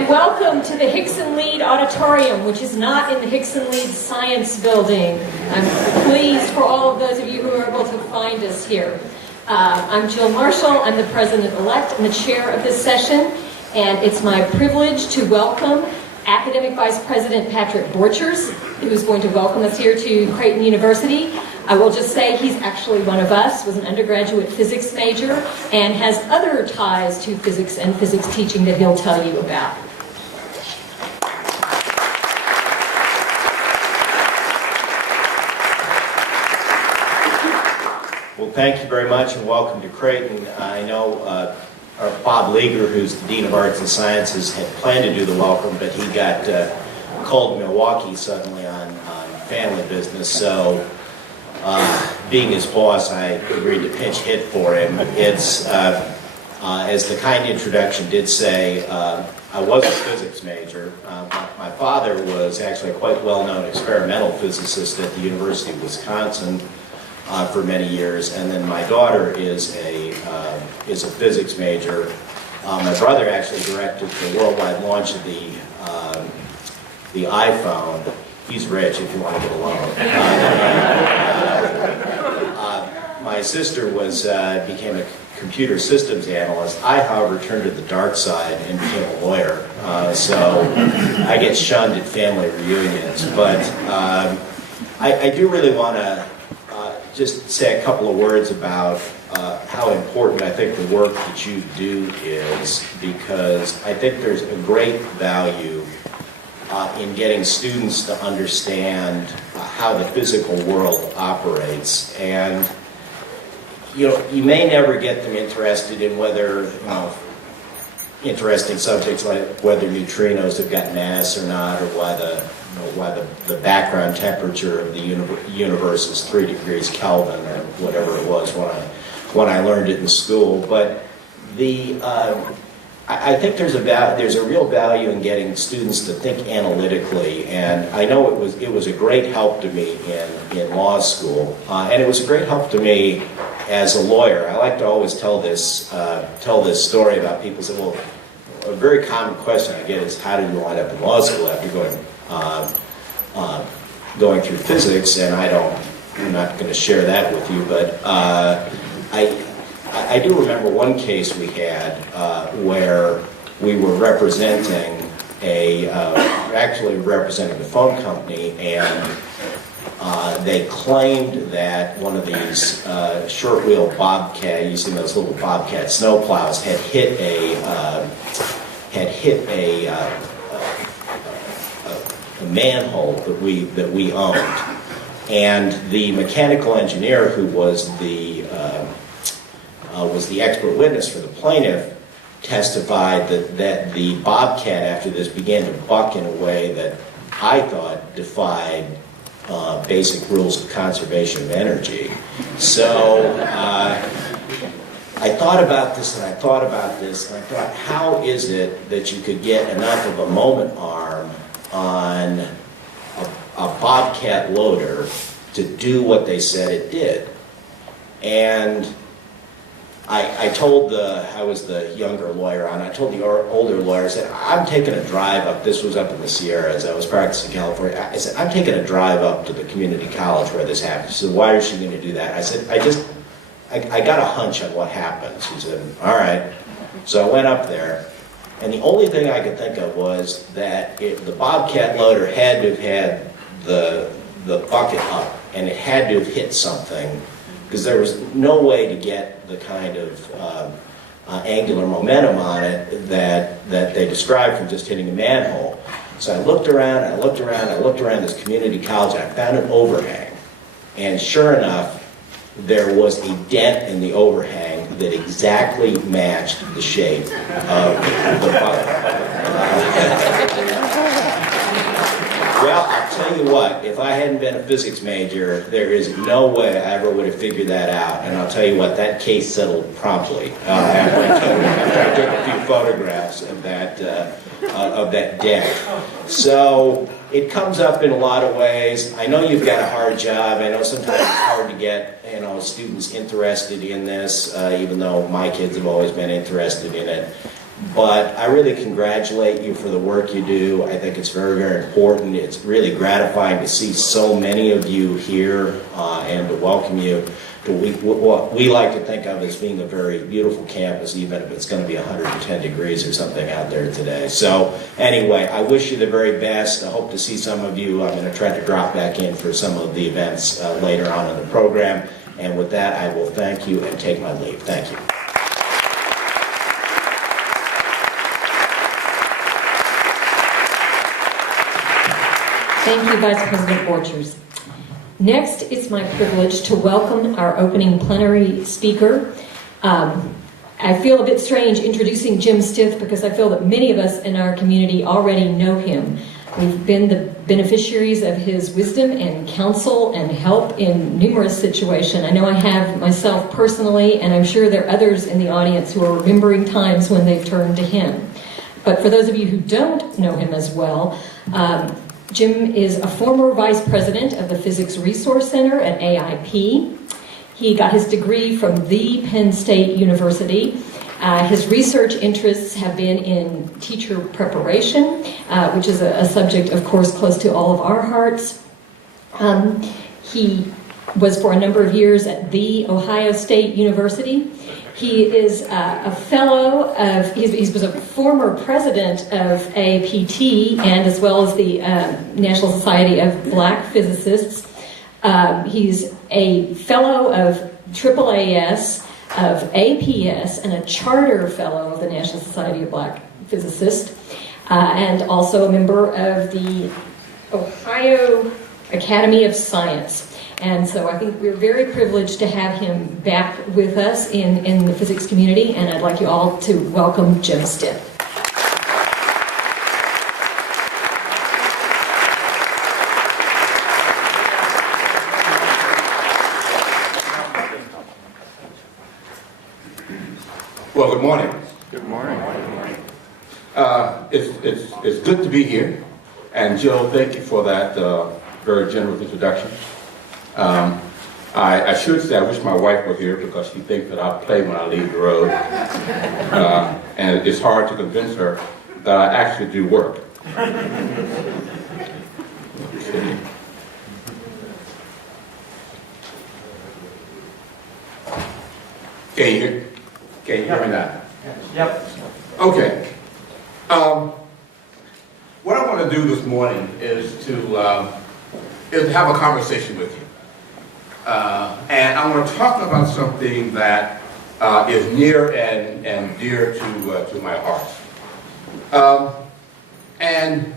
And welcome to the Hickson Lead Auditorium, which is not in the Hickson Lead Science Building. I'm pleased for all of those of you who are able to find us here. I'm Jill Marshall. I'm the President-elect and the chair of this session, and it's my privilege to welcome Academic Vice President Patrick Borchers, who's going to welcome us here to Creighton University. I will just say he's actually one of us, was an undergraduate physics major, and has other ties to physics and physics teaching that he'll tell you about. Well, thank you very much and welcome to Creighton. I know our Bob Leager, who's the Dean of Arts and Sciences, had planned to do the welcome, but he got called to Milwaukee suddenly on family business, so being his boss, I agreed to pinch hit for him. It's, as the kind introduction did say, I was a physics major. My father was actually a quite well-known experimental physicist at the University of Wisconsin for many years, and then my daughter is a physics major. My brother actually directed the worldwide launch of the iPhone. He's rich if you want to get a loan. My sister became a computer systems analyst. I, however, turned to the dark side and became a lawyer. So I get shunned at family reunions. But I do really want to just say a couple of words about how important I think the work that you do is, because I think there's a great value in getting students to understand how the physical world operates. And you may never get them interested in whether, interesting subjects like whether neutrinos have got mass or not, or why the background temperature of the universe is 3 degrees Kelvin, or whatever it was when I learned it in school. But I think there's a real value in getting students to think analytically, and I know it was a great help to me in law school, and it was a great help to me as a lawyer. I like to always tell this story about people say, well, a very common question I get is, how did you wind up in law school after going through physics? And I'm not going to share that with you, but I do remember one case we had where we were representing the phone company, and they claimed that one of these short-wheel Bobcat, using those little Bobcat snowplows, had hit a manhole that we owned, and the mechanical engineer who was the expert witness for the plaintiff testified that the Bobcat after this began to buck in a way that I thought defied basic rules of conservation of energy. So I thought about this and I thought, how is it that you could get enough of a moment arm on a Bobcat loader to do what they said it did? And I was the younger lawyer, and I told the older lawyer, I said, I'm taking a drive up, this was up in the Sierras, I was practicing in California, I said, I'm taking a drive up to the community college where this happened. She said, why is she going to do that? I said, I got a hunch on what happened. She said, all right. So I went up there, and the only thing I could think of was that the Bobcat loader had to have had the bucket up, and it had to have hit something, because there was no way to get the kind of angular momentum on it that they described from just hitting a manhole. So I looked around this community college, and I found an overhang. And sure enough, there was a dent in the overhang that exactly matched the shape of the bucket. Well, I'll tell you what, if I hadn't been a physics major, there is no way I ever would have figured that out. And I'll tell you what, that case settled promptly after I took a few photographs of that dent. So it comes up in a lot of ways. I know you've got a hard job. I know sometimes it's hard to get students interested in this, even though my kids have always been interested in it. But I really congratulate you for the work you do. I think it's very, very important. It's really gratifying to see so many of you here and to welcome you to what we like to think of as being a very beautiful campus, even if it's going to be 110 degrees or something out there today. So anyway, I wish you the very best. I hope to see some of you. I'm going to try to drop back in for some of the events later on in the program. And with that, I will thank you and take my leave. Thank you. Thank you, Vice President Borchers. Next, it's my privilege to welcome our opening plenary speaker. I feel a bit strange introducing Jim Stith because I feel that many of us in our community already know him. We've been the beneficiaries of his wisdom and counsel and help in numerous situations. I know I have myself personally, and I'm sure there are others in the audience who are remembering times when they've turned to him. But for those of you who don't know him as well, Jim is a former vice president of the Physics Resource Center at AIP. He got his degree from the Penn State University. His research interests have been in teacher preparation, which is a subject, of course, close to all of our hearts. He was for a number of years at the Ohio State University. He is a fellow of, he was a former president of APT and as well as the National Society of Black Physicists. He's a fellow of AAAS, of APS, and a charter fellow of the National Society of Black Physicists, and also a member of the Ohio Academy of Science. And so I think we're very privileged to have him back with us in the physics community, and I'd like you all to welcome Jim Stith. Well, good morning. Good morning. It's good to be here. And Jill, thank you for that very generous introduction. I should say I wish my wife were here because she thinks that I play when I leave the road. And it's hard to convince her that I actually do work. Okay. Can you hear me now? Yep. Okay. What I want to do this morning is to have a conversation with you. And I want to talk about something that is near and dear to my heart. And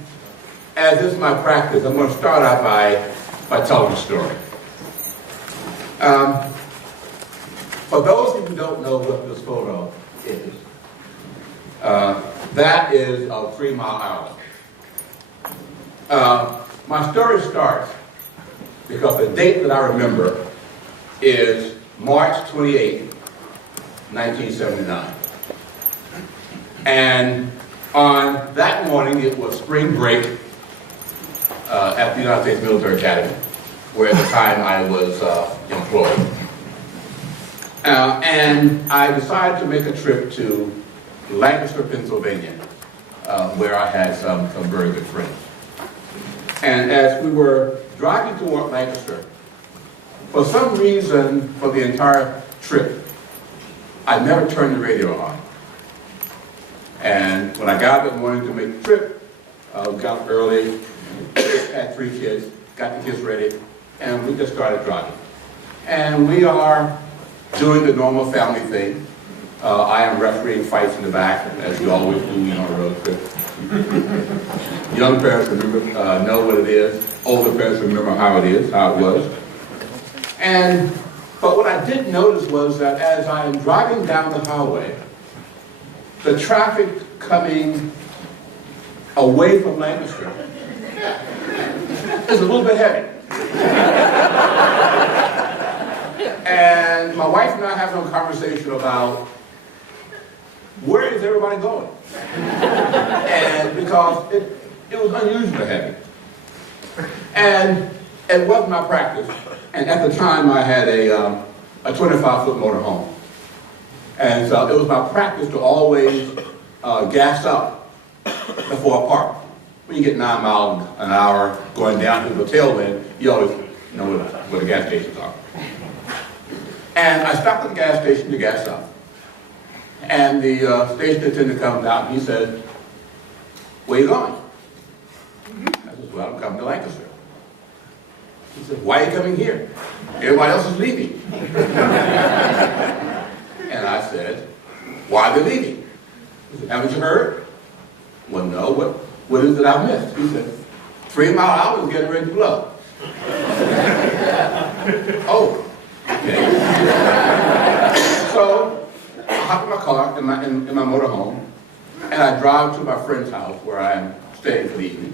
as is my practice, I'm going to start out by telling a story. For those of you who don't know what this photo is, that is of 3 Mile Island. My story starts because the date that I remember is March 28, 1979. And on that morning, it was spring break at the United States Military Academy, where at the time I was employed. And I decided to make a trip to Lancaster, Pennsylvania, where I had some very good friends. And as we were driving toward Lancaster, for some reason, for the entire trip, I never turned the radio on. And when I got up in the morning to make the trip, we got up early, had 3 kids, got the kids ready, and we just started driving. And we are doing the normal family thing. I am refereeing fights in the back, as you always do, on a road trip. Young parents remember, know what it is. Older parents remember how it is, how it was. But what I did notice was that as I am driving down the highway, the traffic coming away from Lancaster is a little bit heavy. And my wife and I having a conversation about where is everybody going? And because it was unusually heavy. And it wasn't my practice. And at the time I had a 25-foot motor home. And so it was my practice to always gas up before I park. When you get 9 miles an hour going down to the tailwind, you always know where the gas stations are. And I stopped at the gas station to gas up. And the station attendant comes out and he says, "Where you going?" I said, "Well, I'm coming to Lancaster." He said, "Why are you coming here? Everybody else is leaving." And I said, "Why are they leaving?" He said, "Haven't you heard?" "Well, no, what is it I've missed?" He said, 3 mile an hour is getting ready to blow. Oh, okay. So I hop in my car, in my motorhome, and I drive to my friend's house where I am staying for the evening.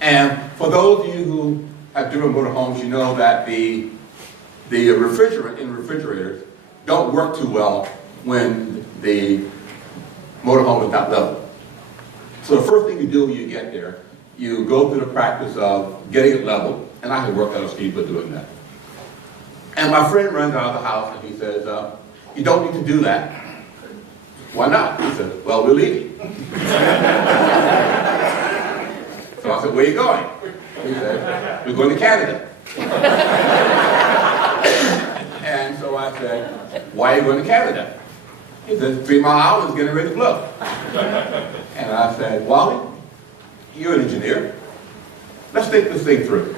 And for those of you who have driven motorhomes, you know that the refrigerant in refrigerators don't work too well when the motorhome is not level. So the first thing you do when you get there, you go through the practice of getting it level, and I had worked out a speed for doing that. And my friend runs out of the house and he says, "You don't need to do that." "Why not?" He says, "Well, we're leaving." So I said, "Where are you going?" He said, "We're going to Canada." And so I said, "Why are you going to Canada?" He said, 3 mile an hour is getting ready to blow. And I said, "Wally, you're an engineer. Let's think this thing through."